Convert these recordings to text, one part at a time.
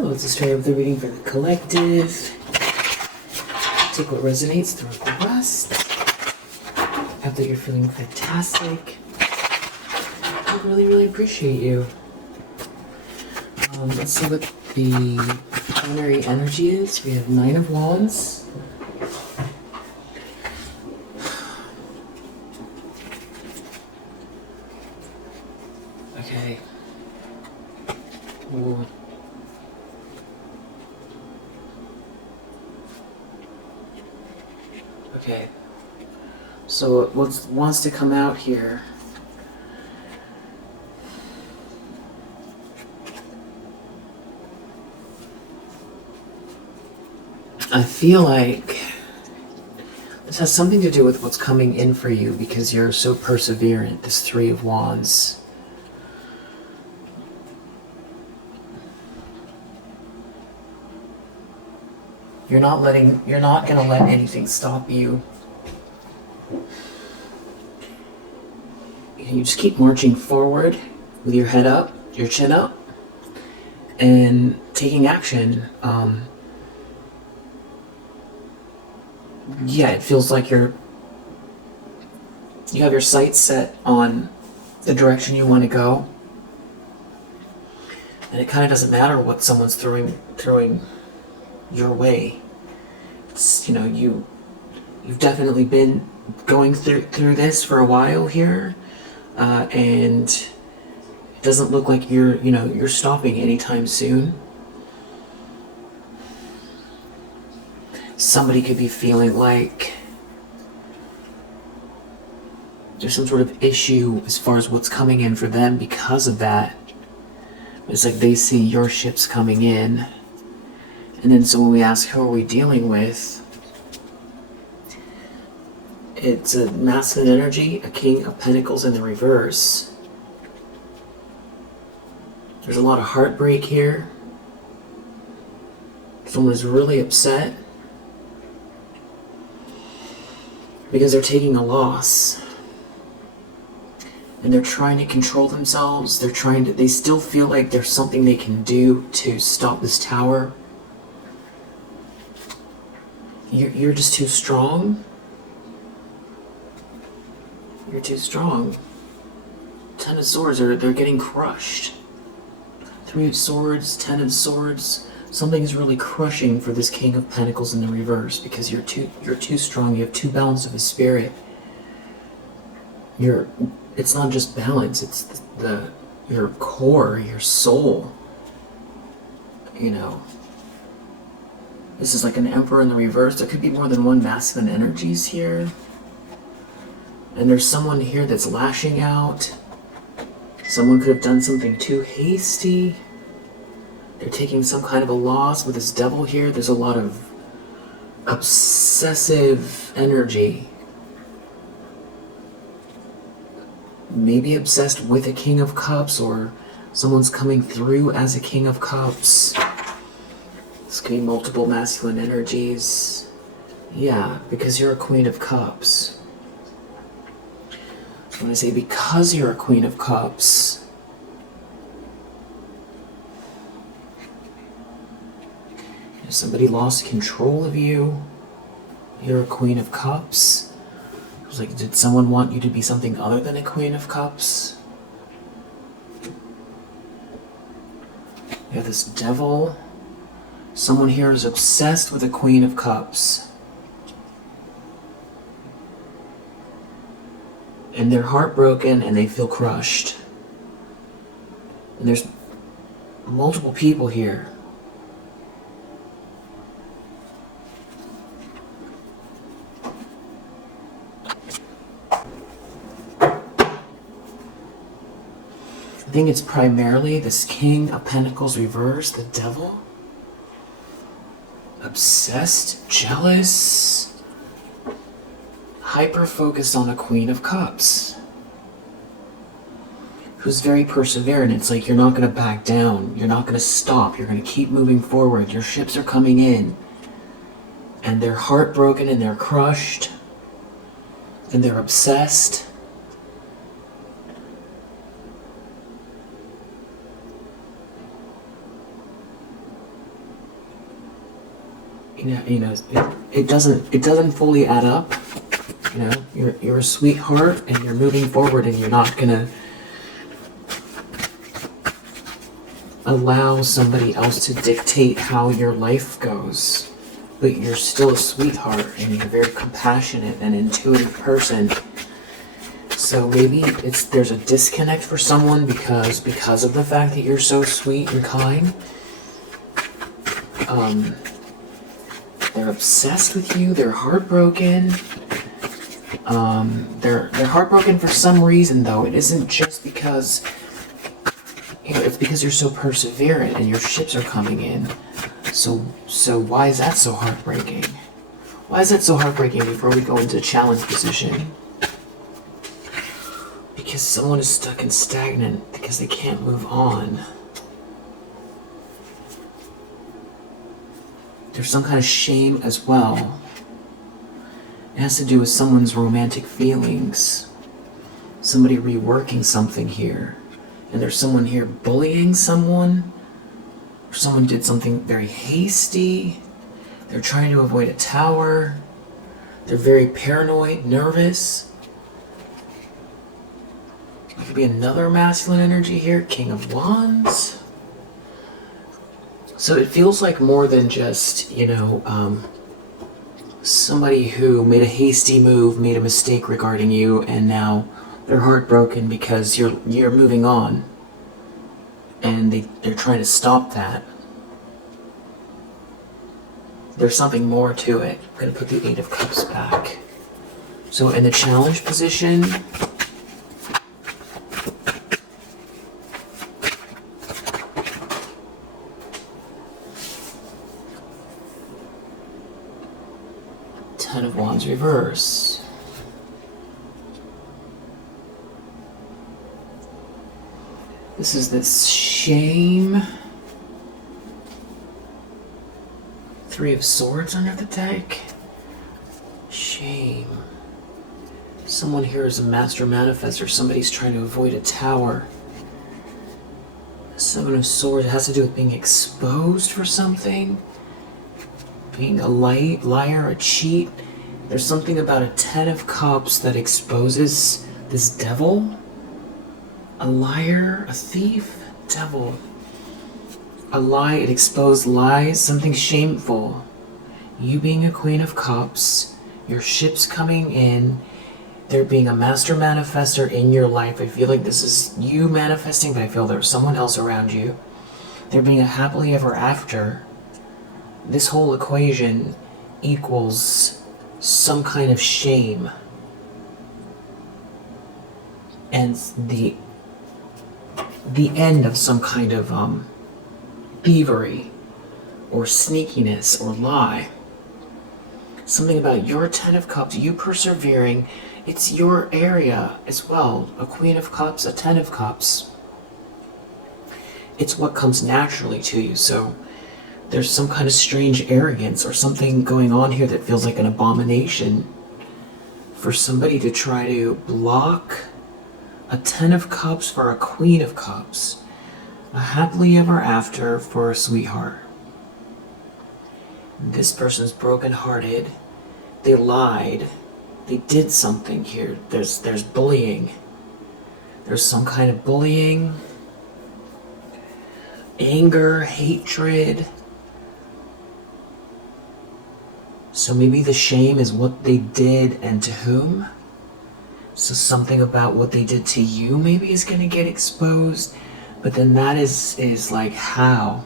Hello, it's Australia with the reading for the collective. Take what resonates, throw out the rest. Hope that you're feeling fantastic. I really, really appreciate you. Let's see what the primary energy is. We have 9 of Wands. Okay. Ooh. Okay. So what wants to come out here? I feel like this has something to do with what's coming in for you because you're so perseverant, this 3 of Wands. You're not gonna let anything stop you. You just keep marching forward with your head up, your chin up, and taking action. Yeah, it feels like you have your sights set on the direction you want to go, and it kind of doesn't matter what someone's throwing your way. It's, you've definitely been going through this for a while here, and it doesn't look like you're stopping anytime soon. Somebody could be feeling like there's some sort of issue as far as what's coming in for them because of that. It's like they see your ships coming in, and then so when we ask who are we dealing with, it's a masculine energy, a King of Pentacles in the reverse. There's a lot of heartbreak here. Someone is really upset because they're taking a loss. And they're trying to control themselves. They still feel like there's something they can do to stop this tower. You're just too strong. You're too strong. 10 of Swords, they're getting crushed. 3 of Swords, 10 of Swords. Something is really crushing for this King of Pentacles in the reverse because you're too strong. You have too balanced of a spirit. It's not just balance, it's your core, your soul. This is like an Emperor in the reverse. There could be more than one masculine energies here. And there's someone here that's lashing out. Someone could have done something too hasty. They're taking some kind of a loss with this Devil here. There's a lot of obsessive energy. Maybe obsessed with a King of Cups, or someone's coming through as a King of Cups. This could be multiple masculine energies. Yeah, because you're a Queen of Cups. So when I say because you're a Queen of Cups, if somebody lost control of you, you're a Queen of Cups. It was like, did someone want you to be something other than a Queen of Cups? You have this Devil. Someone here is obsessed with a Queen of Cups. And they're heartbroken and they feel crushed. And there's multiple people here. I think it's primarily this King of Pentacles reverse, the Devil. Obsessed, jealous, hyper-focused on a Queen of Cups. Who's very perseverant. It's like you're not going to back down. You're not going to stop. You're going to keep moving forward. Your ships are coming in. And they're heartbroken and they're crushed. And they're obsessed. it doesn't fully add up. You're a sweetheart and you're moving forward, and you're not gonna allow somebody else to dictate how your life goes. But you're still a sweetheart, and you're a very compassionate and intuitive person. So maybe there's a disconnect for someone because of the fact that you're so sweet and kind. They're obsessed with you. They're heartbroken. They're heartbroken for some reason, though. It isn't just because, it's because you're so perseverant and your ships are coming in. So why is that so heartbreaking? Why is that so heartbreaking before we go into challenge position? Because someone is stuck and stagnant because they can't move on. There's some kind of shame as well. It has to do with someone's romantic feelings. Somebody reworking something here. And there's someone here bullying someone. Or someone did something very hasty. They're trying to avoid a tower. They're very paranoid, nervous. There could be another masculine energy here. King of Wands. So it feels like more than just, somebody who made a hasty move, made a mistake regarding you, and now they're heartbroken because you're moving on. And they're trying to stop that. There's something more to it. I'm going to put the Eight of Cups back. So in the challenge position, Ten of Wands reverse. This is this shame. Three of Swords under the deck. Shame. Someone here is a master manifestor. Somebody's trying to avoid a tower. Seven of Swords has to do with being exposed for something. Being a liar, a cheat. There's something about a Ten of Cups that exposes this devil. A liar, a thief, devil. A lie, it exposed lies, something shameful. You being a Queen of Cups, your ships coming in, there being a master manifestor in your life. I feel like this is you manifesting, but I feel there's someone else around you. There being a happily ever after. This whole equation equals some kind of shame. And the end of some kind of thievery or sneakiness or lie. Something about your Ten of Cups, you persevering. It's your area as well. A Queen of Cups, a Ten of Cups. It's what comes naturally to you. So there's some kind of strange arrogance or something going on here that feels like an abomination for somebody to try to block a Ten of Cups for a Queen of Cups. A happily ever after for a sweetheart. This person's brokenhearted. They lied. They did something here. There's bullying. There's some kind of bullying. Anger, hatred. So maybe the shame is what they did and to whom. So something about what they did to you maybe is going to get exposed. But then that is like how?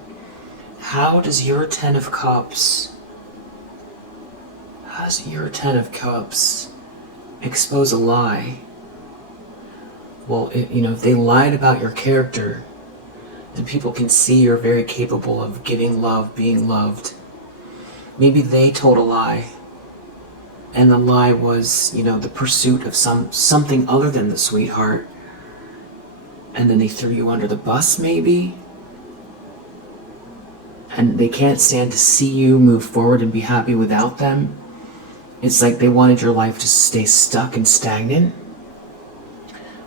How does your Ten of Cups, expose a lie? Well, if they lied about your character, then people can see you're very capable of giving love, being loved. Maybe they told a lie. And the lie was, the pursuit of something other than the sweetheart. And then they threw you under the bus, maybe. And they can't stand to see you move forward and be happy without them. It's like they wanted your life to stay stuck and stagnant.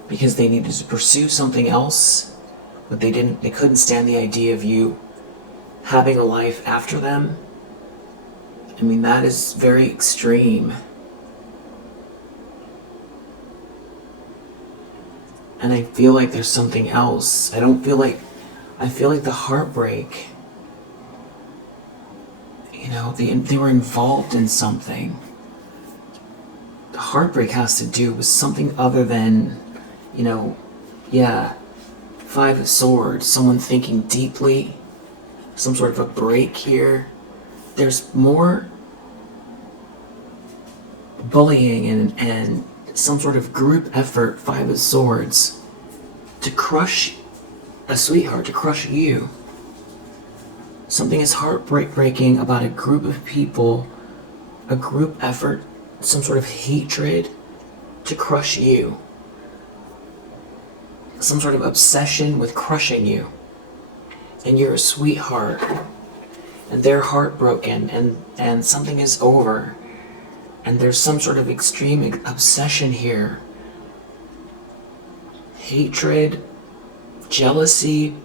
Because they needed to pursue something else. But they couldn't stand the idea of you having a life after them. I mean, that is very extreme. And I feel like there's something else. I feel like the heartbreak, you know, they were involved in something. The heartbreak has to do with something other than, you know, yeah, Five of Swords, someone thinking deeply, some sort of a break here. There's more bullying and some sort of group effort, Five of Swords, to crush a sweetheart, to crush you. Something is heartbreaking about a group of people, a group effort, some sort of hatred to crush you. Some sort of obsession with crushing you. And you're a sweetheart. And they're heartbroken and something is over. And there's some sort of extreme obsession here. Hatred, jealousy,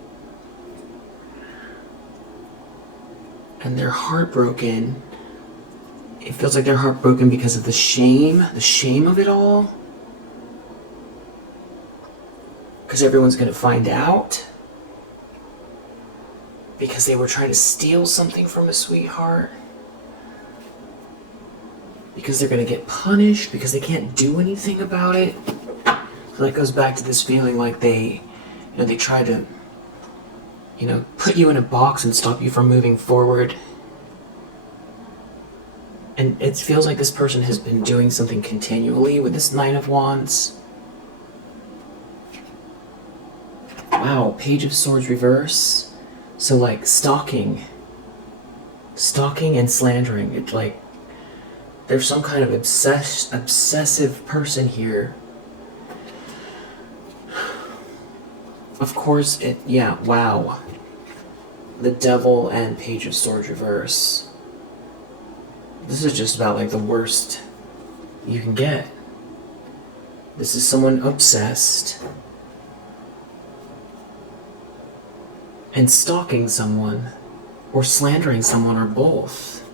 and they're heartbroken. It feels like they're heartbroken because of the shame of it all. Because everyone's going to find out. Because they were trying to steal something from a sweetheart. Because they're going to get punished, because they can't do anything about it. So that goes back to this feeling like they try to, put you in a box and stop you from moving forward. And it feels like this person has been doing something continually with this Nine of Wands. Wow, Page of Swords reverse. So like stalking and slandering. It's like there's some kind of obsessive person here. Of course, wow. The Devil and Page of Swords reverse. This is just about like the worst you can get. This is someone obsessed and stalking someone or slandering someone or both.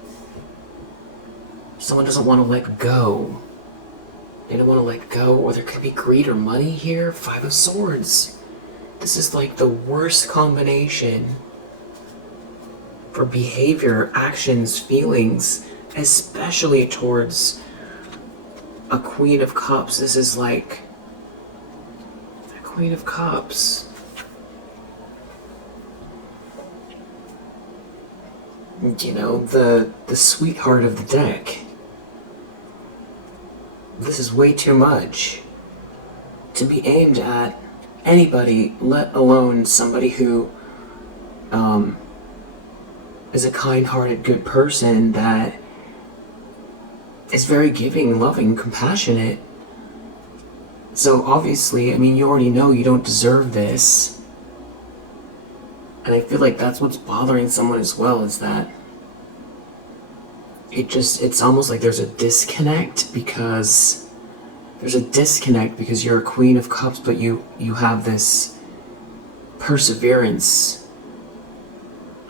Someone doesn't want to let go. They don't want to let go, or there could be greed or money here. Five of Swords. This is like the worst combination for behavior, actions, feelings, especially towards a Queen of Cups. This is like a Queen of Cups. The sweetheart of the deck. This is way too much to be aimed at anybody, let alone somebody who is a kind-hearted, good person that is very giving, loving, compassionate. So obviously, you already know you don't deserve this. And I feel like that's what's bothering someone as well, is that it's almost like there's a disconnect because you're a Queen of Cups, but you have this perseverance.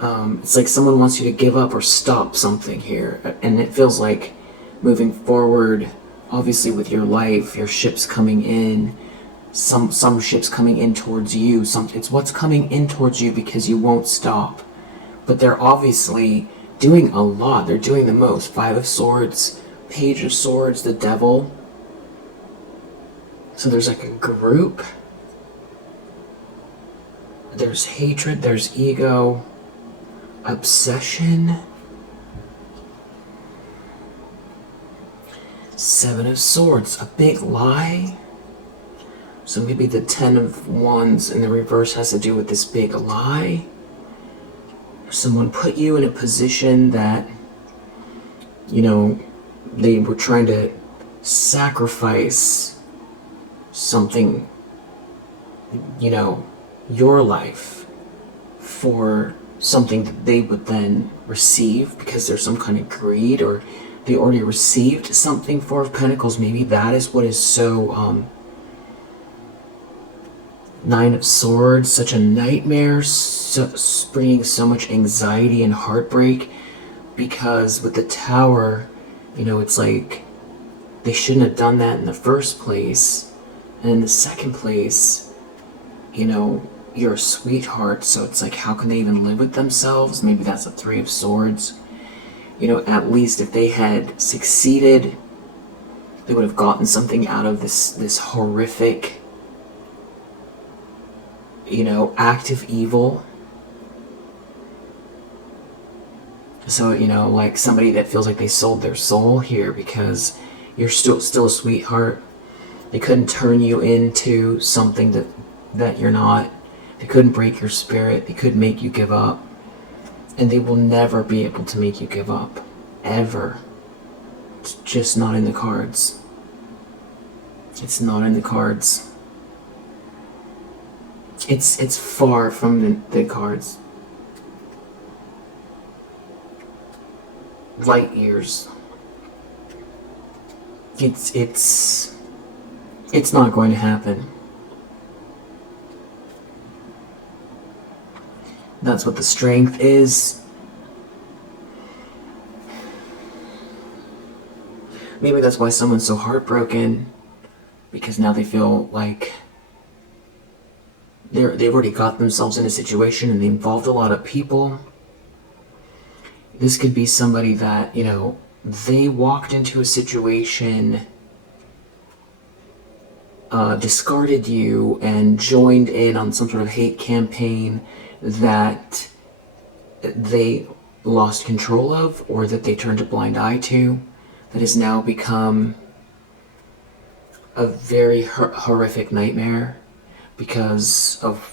It's like someone wants you to give up or stop something here, and it feels like moving forward, obviously with your life, your ships coming in, some ships coming in towards you, it's what's coming in towards you because you won't stop. But they're obviously doing a lot, they're doing the most. Five of Swords, Page of Swords, the Devil. So there's like a group. There's hatred, there's ego, obsession. Seven of Swords, a big lie. So maybe the Ten of Wands in the reverse has to do with this big lie. Someone put you in a position that, they were trying to sacrifice something, your life for something that they would then receive because there's some kind of greed, or they already received something. Four of Pentacles, maybe that is what is so, Nine of Swords, such a nightmare, bringing so much anxiety and heartbreak. because with the Tower, it's like they shouldn't have done that in the first place. And in the second place, you're a sweetheart, so it's like, how can they even live with themselves? Maybe that's a Three of Swords. At least if they had succeeded, they would have gotten something out of this horrific, act of evil. So, like somebody that feels like they sold their soul here because you're still a sweetheart. They couldn't turn you into something that you're not. They couldn't break your spirit. They couldn't make you give up. And they will never be able to make you give up. Ever. It's just not in the cards. It's not in the cards. It's far from the cards. Light years. It's not going to happen. That's what the Strength is. Maybe that's why someone's so heartbroken, because now they feel like they've already got themselves in a situation and they involved a lot of people. This could be somebody that, they walked into a situation, discarded you, and joined in on some sort of hate campaign that they lost control of, or that they turned a blind eye to, that has now become a very horrific nightmare because of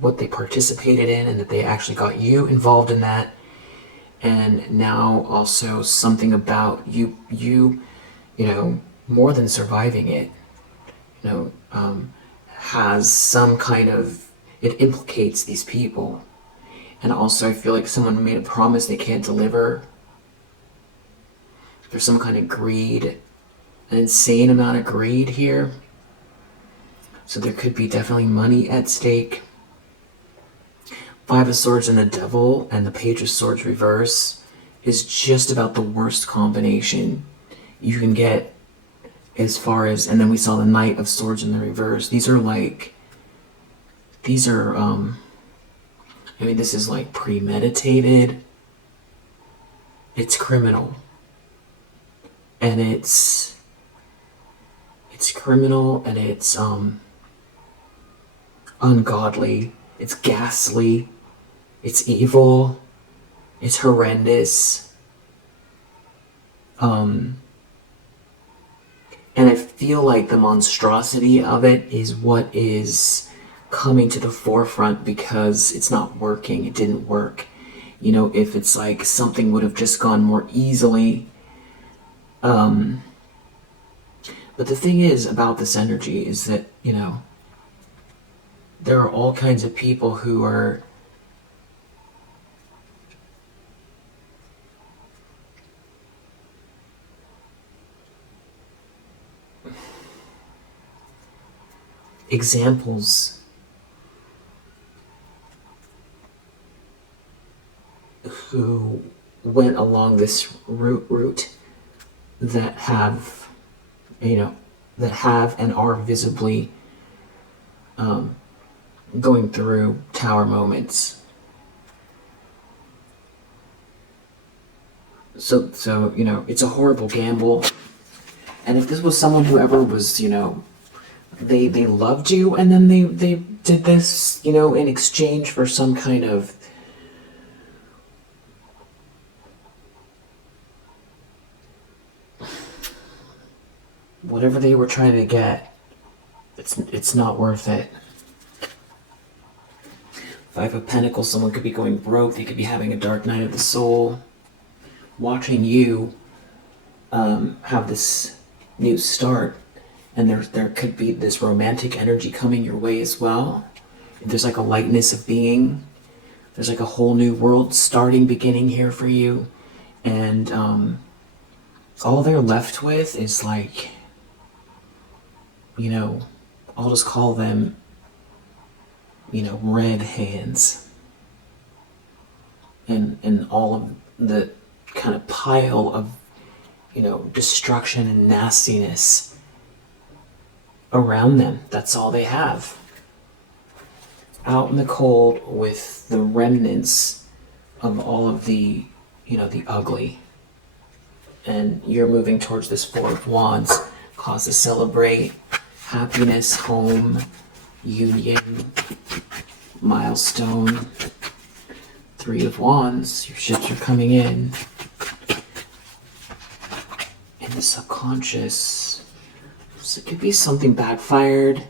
what they participated in, and that they actually got you involved in that. And now also something about you more than surviving it, has some kind of, it implicates these people. And also I feel like someone made a promise they can't deliver. There's some kind of greed, an insane amount of greed here. So there could be definitely money at stake. Five of Swords and the Devil and the Page of Swords reverse is just about the worst combination you can get, as far as, and then we saw the Knight of Swords in the reverse. These are this is like premeditated. It's criminal. And it's criminal, and it's ungodly. It's ghastly. It's evil. It's horrendous. And I feel like the monstrosity of it is what is coming to the forefront, because it's not working. It didn't work. If it's like something would have just gone more easily. But the thing is about this energy is that, there are all kinds of people who are examples who went along this route that have and are visibly going through Tower moments. So it's a horrible gamble. And if this was someone who ever was, they loved you, and then they did this, in exchange for some kind of whatever they were trying to get, it's not worth it. Five of Pentacles, someone could be going broke. They could be having a dark night of the soul, watching you have this new start, and there could be this romantic energy coming your way as well. There's like a lightness of being. There's like a whole new world beginning here for you, and all they're left with is like, I'll just call them, red hands, and all of the kind of pile of, destruction and nastiness around them. That's all they have. Out in the cold with the remnants of all of the, the ugly. And you're moving towards this Four of Wands, cause to celebrate happiness, home, union, milestone. Three of Wands, your ships are coming in. In the subconscious, so it could be something backfired.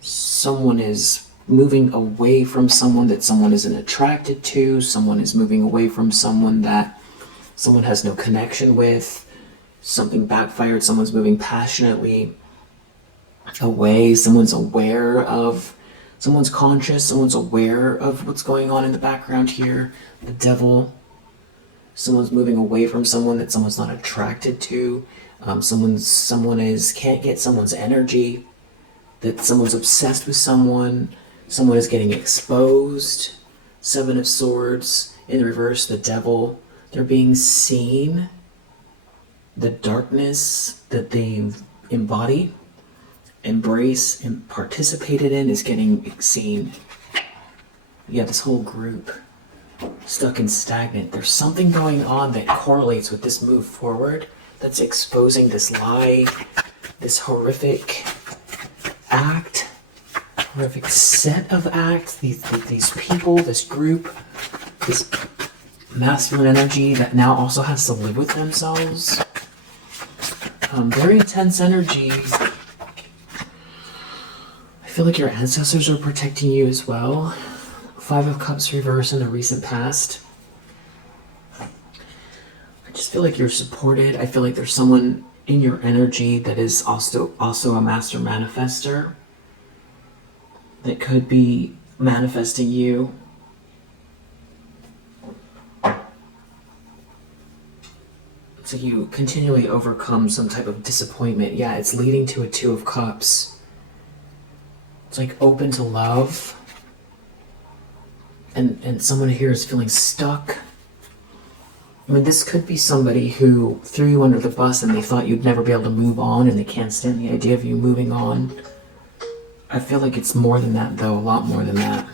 Someone is moving away from someone that someone isn't attracted to. Someone is moving away from someone that someone has no connection with. Something backfired. Someone's moving passionately away. Someone's conscious. Someone's aware of what's going on in the background here. The Devil. Someone's moving away from someone that someone's not attracted to. Someone can't get someone's energy. That someone's obsessed with someone. Someone is getting exposed. Seven of Swords. In the reverse, the Devil. They're being seen. The darkness that they embody, embrace, and participated in is getting seen. Yeah, this whole group stuck and stagnant. There's something going on that correlates with this move forward that's exposing this lie, this horrific act, horrific set of acts, these people, this group, this masculine energy that now also has to live with themselves. Very intense energy. I feel like your ancestors are protecting you as well. Five of Cups reverse in the recent past. I just feel like you're supported. I feel like there's someone in your energy that is also a master manifester that could be manifesting you. So you continually overcome some type of disappointment. Yeah, it's leading to a Two of Cups. It's like open to love. And someone here is feeling stuck. I mean, this could be somebody who threw you under the bus and they thought you'd never be able to move on and they can't stand the idea of you moving on. I feel like it's more than that, though. A lot more than that.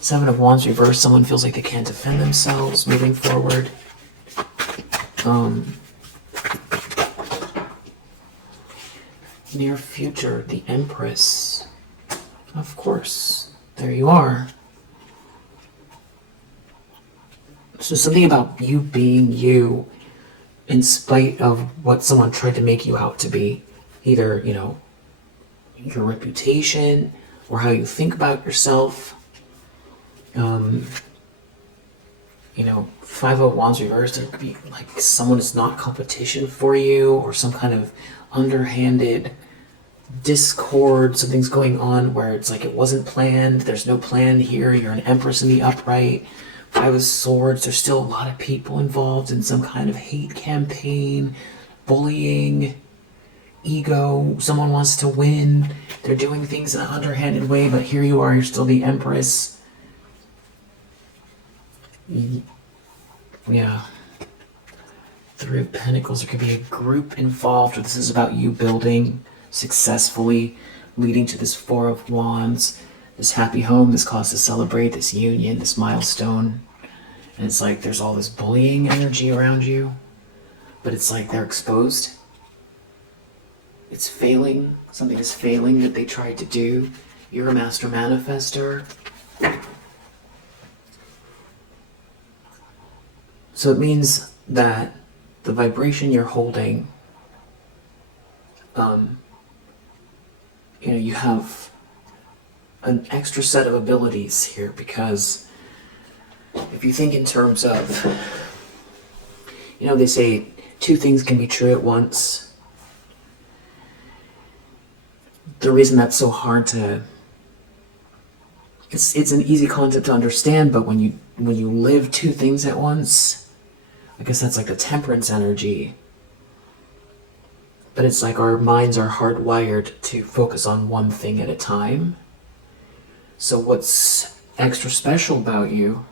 Seven of Wands reverse. Someone feels like they can't defend themselves moving forward. Near future, the Empress. Of course. There you are. So something about you being you in spite of what someone tried to make you out to be. Either, your reputation or how you think about yourself. Five of Wands reversed, it could be like someone is not competition for you, or some kind of underhanded discord. Something's going on where it's like it wasn't planned. There's no plan here. You're an Empress in the upright. Five of Swords, there's still a lot of people involved in some kind of hate campaign, bullying, ego. Someone wants to win. They're doing things in an underhanded way, but here you are, you're still the Empress. Yeah. Three of Pentacles, there could be a group involved, or this is about you building successfully, leading to this Four of Wands, this happy home, this cause to celebrate, this union, this milestone. And it's like there's all this bullying energy around you, but it's like they're exposed. It's failing. Something is failing that they tried to do. You're a master manifester. So it means that the vibration you're holding, you have an extra set of abilities here, because if you think in terms of, they say two things can be true at once. The reason that's so hard to, it's an easy concept to understand, but when you live two things at once, I guess that's like the Temperance energy. But it's like our minds are hardwired to focus on one thing at a time. So what's extra special about you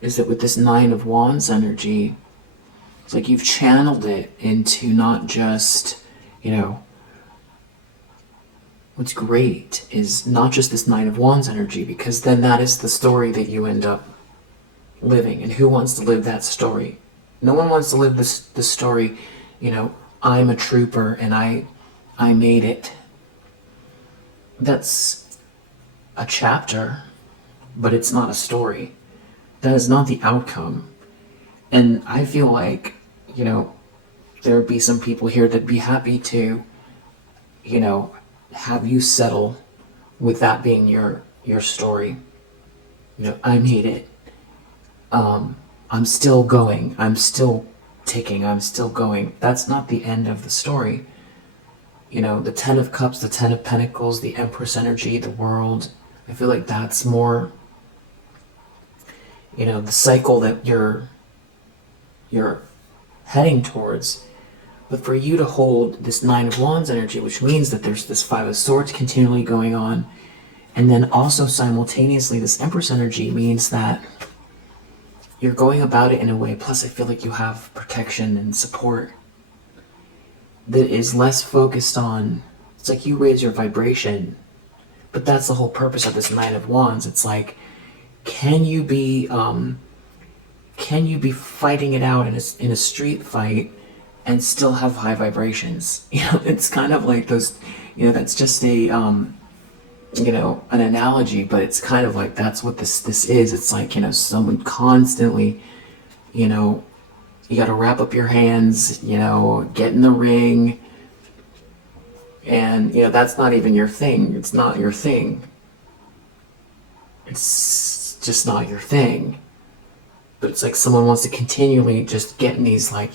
is that with this Nine of Wands energy, it's like you've channeled it into not just, what's great is not just this Nine of Wands energy, because then that is the story that you end up living. And who wants to live that story? No one wants to live this story, I'm a trooper and I made it. That's a chapter, but it's not a story. That is not the outcome. And I feel like, there would be some people here that'd be happy to, have you settle with that being your story. I made it. I'm still going. I'm still ticking. I'm still going. That's not the end of the story. The Ten of Cups, the Ten of Pentacles, the Empress energy, the World. I feel like that's more, the cycle that you're heading towards. But for you to hold this Nine of Wands energy, which means that there's this Five of Swords continually going on, and then also simultaneously this Empress energy means that you're going about it in a way, plus I feel like you have protection and support that is less focused on, it's like you raise your vibration, but that's the whole purpose of this Nine of Wands. It's like, can you be fighting it out in a street fight and still have high vibrations? It's kind of like those, that's just a, an analogy, but it's kind of like that's what this is. It's like, someone constantly, you got to wrap up your hands, get in the ring, and that's not even your thing. It's not your thing. It's just not your thing. But it's like someone wants to continually just get in these, like,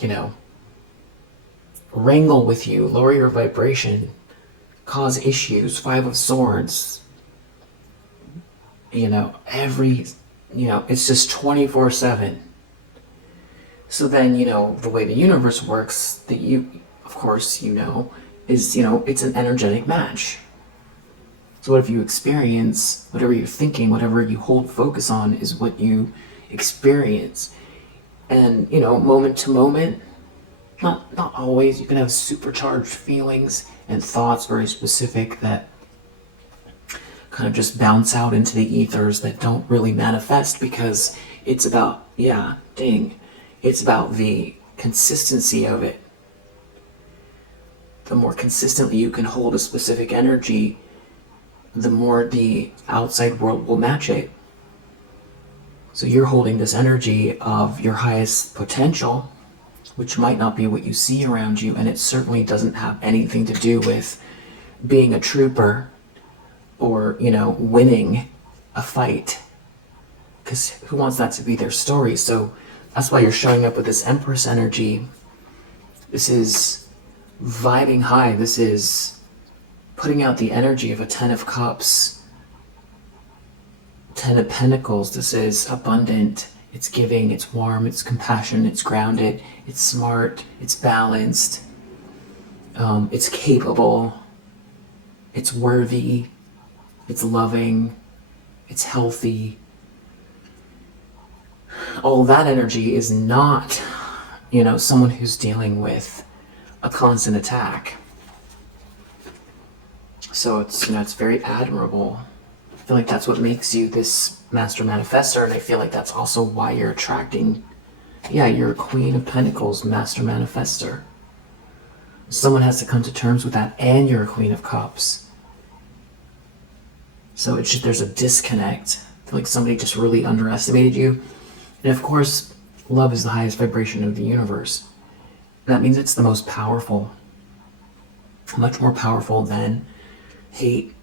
wrangle with you, lower your vibration, cause issues. Five of Swords. It's just 24/7. So then, the way the universe works, that you, of course, is, it's an energetic match. So what if you experience, whatever you're thinking, whatever you hold focus on is what you experience. And, moment to moment, not always, you can have supercharged feelings and thoughts, very specific, that kind of just bounce out into the ethers that don't really manifest, because it's about, it's about the consistency of it. The more consistently you can hold a specific energy, the more the outside world will match it. So you're holding this energy of your highest potential, which might not be what you see around you, and it certainly doesn't have anything to do with being a trooper or, winning a fight. Because who wants that to be their story? So that's why you're showing up with this Empress energy. This is vibing high. This is putting out the energy of a Ten of Cups, Ten of Pentacles. This is abundant. It's giving. It's warm. It's compassion. It's grounded. It's smart. It's balanced. It's capable. It's worthy. It's loving. It's healthy. All that energy is not, someone who's dealing with a constant attack. So it's very admirable. I feel like that's what makes you this master manifestor, and I feel like that's also why you're attracting, you're a Queen of Pentacles, master manifestor. Someone has to come to terms with that, and you're a Queen of Cups. So it's just, there's a disconnect. I feel like somebody just really underestimated you. And of course, love is the highest vibration of the universe. That means it's the most powerful. Much more powerful than hate.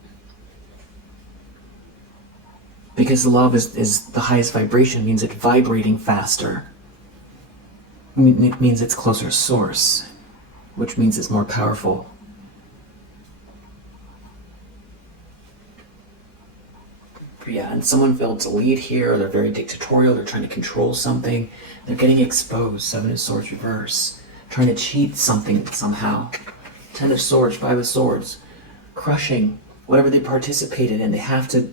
Because love is the highest vibration. It means it's vibrating faster. It means it's closer to source, which means it's more powerful. Yeah, and someone failed to lead here, they're very dictatorial, they're trying to control something, they're getting exposed. Seven of Swords reverse, trying to cheat something somehow. Ten of Swords, Five of Swords, crushing whatever they participated in. They have to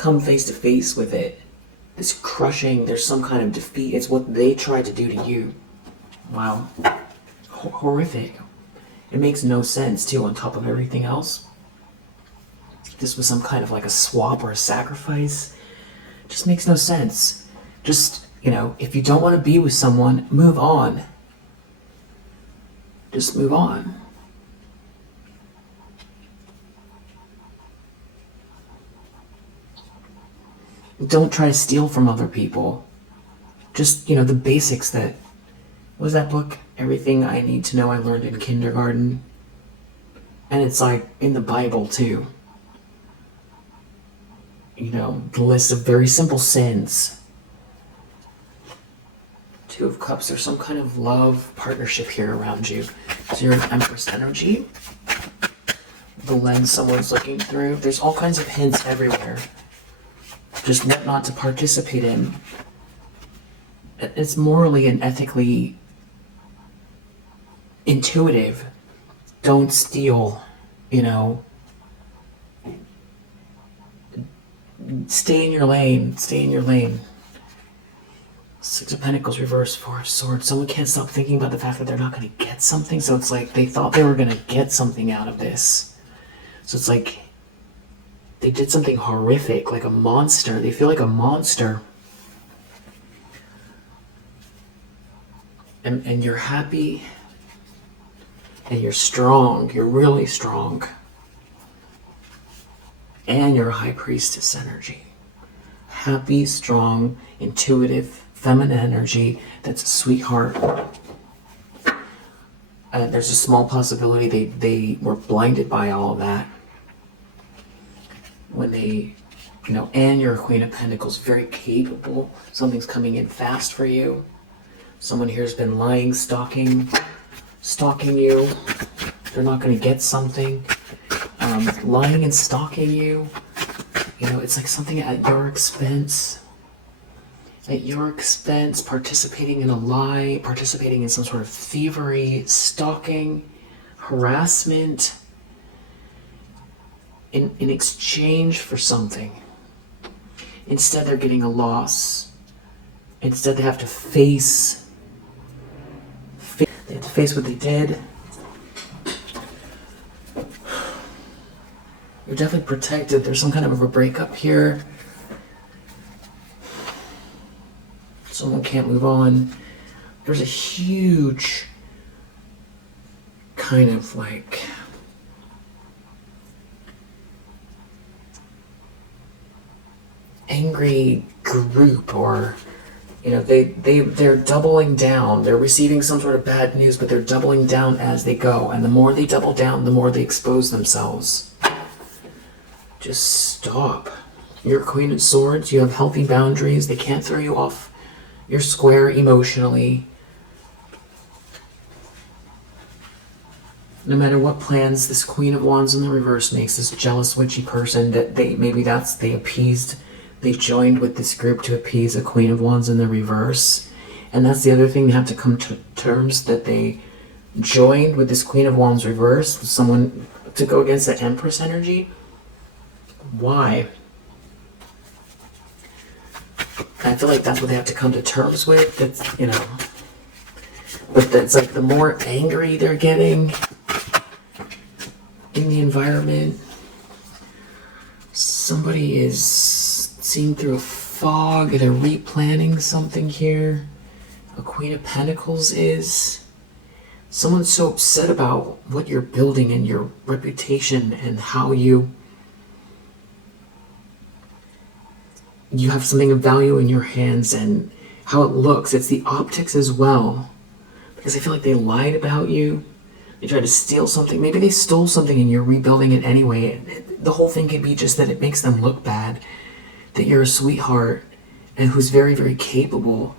come face to face with it. This crushing, there's some kind of defeat. It's what they tried to do to you. Wow. Horrific. It makes no sense, too, on top of everything else. This was some kind of like a swap or a sacrifice. Just makes no sense. Just, you know, if you don't want to be with someone, move on. Just move on. Don't try to steal from other people. Just, you know, the basics that... What was that book? Everything I Need to Know I Learned in Kindergarten. And it's like in the Bible, too. You know, the list of very simple sins. Two of Cups. There's some kind of love partnership here around you. So you're an Empress energy. The lens someone's looking through. There's all kinds of hints everywhere. Just what not to participate in. It's morally and ethically intuitive. Don't steal, you know. Stay in your lane. Stay in your lane. Six of Pentacles reverse, Four of Swords. Someone can't stop thinking about the fact that they're not going to get something. So it's like they thought they were going to get something out of this. So it's like they did something horrific, like a monster. They feel like a monster. And you're happy. And you're strong. You're really strong. And you're a High Priestess energy. Happy, strong, intuitive, feminine energy that's a sweetheart. There's a small possibility they were blinded by all of that. When they, you know, and you're a Queen of Pentacles, very capable. Something's coming in fast for you. Someone here's been lying, stalking you. They're not going to get something. Lying and stalking you. You know, it's like something at your expense. At your expense, participating in a lie, participating in some sort of thievery, stalking, harassment, in exchange for something. Instead, they're getting a loss. Instead, they have to face what they did. You're definitely protected. There's some kind of a breakup here. Someone can't move on. There's a huge kind of like angry group, or you know, they're doubling down. They're receiving some sort of bad news, but they're doubling down as they go. And the more they double down, the more they expose themselves. Just stop. You're Queen of Swords. You have healthy boundaries. They can't throw you off your square emotionally. No matter what plans this Queen of Wands in the reverse makes, this jealous, witchy person that they appeased. They joined with this group to appease a Queen of Wands in the reverse. And that's the other thing, they have to come to terms that they joined with this Queen of Wands reverse, someone to go against the Empress energy. Why? I feel like that's what they have to come to terms with. That's, you know, but that's like the more angry they're getting in the environment, somebody is seeing through a fog. They're replanning something here. A Queen of Pentacles is. Someone's so upset about what you're building and your reputation and how you have something of value in your hands and how it looks. It's the optics as well. Because I feel like they lied about you. They tried to steal something. Maybe they stole something and you're rebuilding it anyway. The whole thing could be just that it makes them look bad. That you're a sweetheart and who's very, very capable.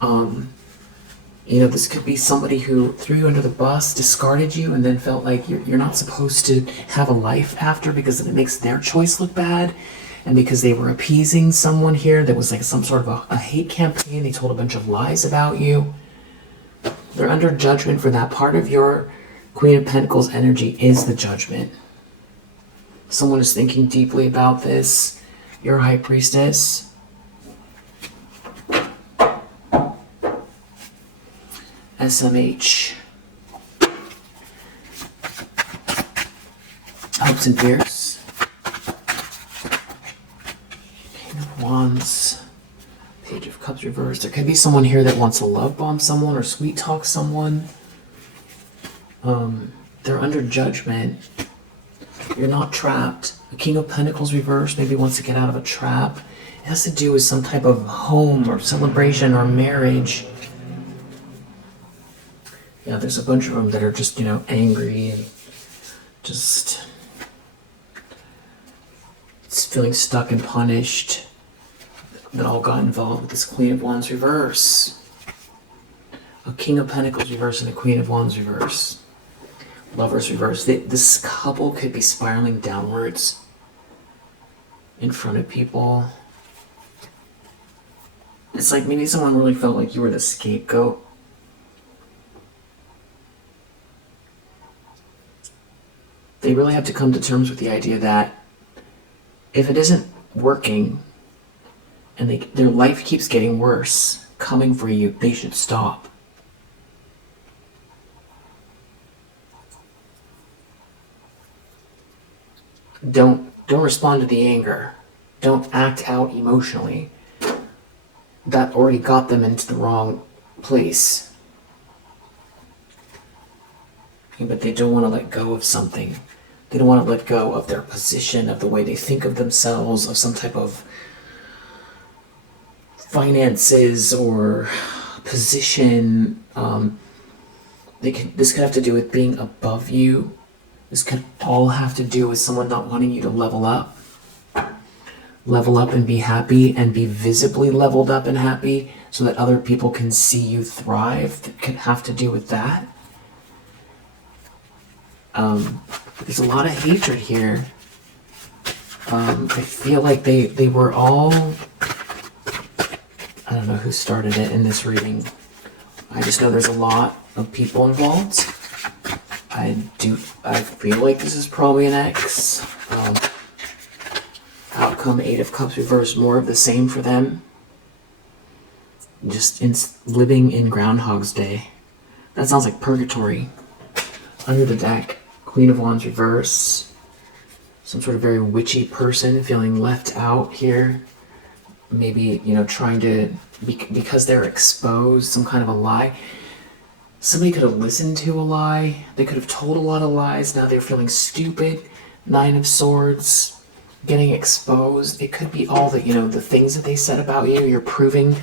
You know, this could be somebody who threw you under the bus, discarded you, and then felt like you're not supposed to have a life after because it makes their choice look bad. And because they were appeasing someone here that was like some sort of a hate campaign, they told a bunch of lies about you. They're under judgment for that. Part of your Queen of Pentacles energy is the judgment. Someone is thinking deeply about this. Your High Priestess. SMH. Hopes and fears. King of Wands. Page of Cups reversed. There could be someone here that wants to love bomb someone or sweet talk someone. They're under judgment. You're not trapped. The King of Pentacles reversed maybe wants to get out of a trap. It has to do with some type of home or celebration or marriage. Yeah, there's a bunch of them that are just, angry and just feeling stuck and punished. That all got involved with this Queen of Wands reverse. A King of Pentacles reverse and a Queen of Wands reverse. Lovers reverse. This couple could be spiraling downwards in front of people. It's like maybe someone really felt like you were the scapegoat. They really have to come to terms with the idea that if it isn't working and their life keeps getting worse coming for you, they should stop. Don't respond to the anger. Don't act out emotionally. That already got them into the wrong place. But they don't want to let go of something. They don't want to let go of their position, of the way they think of themselves, of some type of finances or position. This could have to do with being above you. This could all have to do with someone not wanting you to level up. Level up and be happy and be visibly leveled up and happy so that other people can see you thrive. That could have to do with that. There's a lot of hatred here. I feel like they were all... I don't know who started it in this reading. I just know there's a lot of people involved. I feel like this is probably an ex. Outcome, 8 of Cups reversed, more of the same for them. Just living in Groundhog's Day. That sounds like purgatory. Under the deck, Queen of Wands reverse. Some sort of very witchy person feeling left out here. Maybe, trying to, because they're exposed, some kind of a lie. Somebody could have listened to a lie. They could have told a lot of lies. Now they're feeling stupid. 9 of Swords, getting exposed. It could be all the, the things that they said about you. You're proving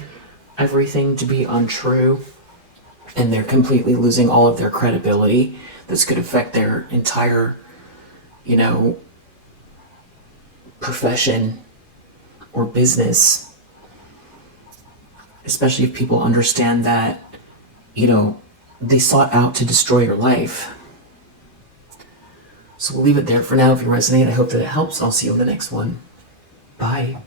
everything to be untrue. And they're completely losing all of their credibility. This could affect their entire, profession or business. Especially if people understand that, they sought out to destroy your life. So we'll leave it there for now. If you resonate, I hope that it helps. I'll see you in the next one. Bye.